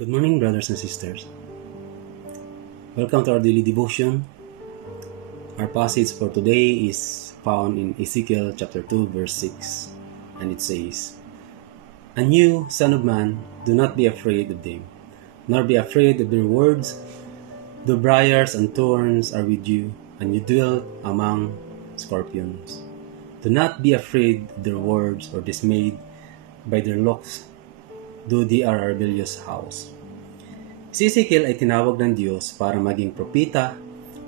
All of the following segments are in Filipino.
Good morning, brothers and sisters. Welcome to our daily devotion. Our passage for today is found in Ezekiel chapter 2, verse 6. And it says, "And you, son of man, do not be afraid of them, nor be afraid of their words. The briars and thorns are with you, and you dwell among scorpions. Do not be afraid of their words or dismayed by their looks, though they are a rebellious house." Si Ezekiel ay tinawag ng Diyos para maging propeta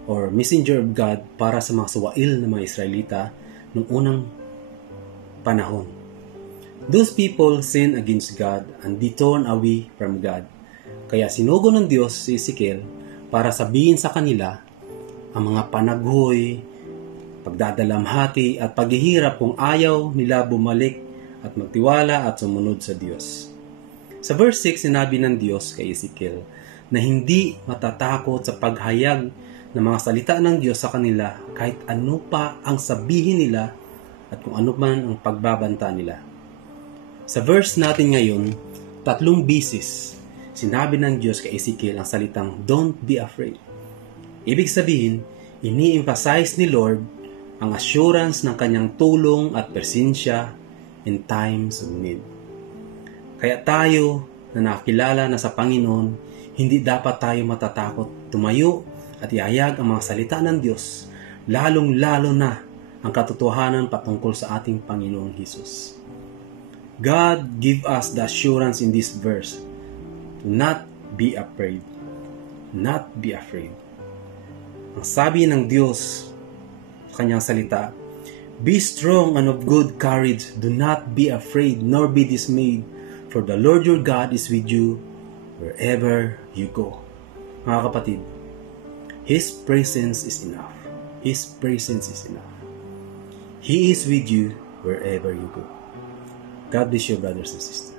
or messenger of God para sa mga suwail ng mga Israelita noong unang panahon. Those people sinned against God and they torn away from God. Kaya sinugo ng Diyos si Ezekiel para sabihin sa kanila ang mga panaghoy, pagdadalamhati at paghihirap kung ayaw nila bumalik at magtiwala at sumunod sa Diyos. Sa verse 6, sinabi ng Diyos kay Ezekiel na hindi matatakot sa paghayag ng mga salita ng Diyos sa kanila kahit ano pa ang sabihin nila at kung ano man ang pagbabanta nila. Sa verse natin ngayon, 3 beses sinabi ng Diyos kay Ezekiel ang salitang "Don't be afraid." Ibig sabihin, ini-emphasize ni Lord ang assurance ng kanyang tulong at presensya in times of need. Kaya tayo na nakilala na sa Panginoon, hindi dapat tayo matatakot tumayo at ihayag ang mga salita ng Diyos, lalong-lalo na ang katotohanan patungkol sa ating Panginoong Hesus. God give us the assurance in this verse to not be afraid. Not be afraid. Ang sabi ng Diyos sa kanyang salita, "Be strong and of good courage. Do not be afraid nor be dismayed. For the Lord your God is with you wherever you go." Mga kapatid, His presence is enough. His presence is enough. He is with you wherever you go. God bless you, brothers and sisters.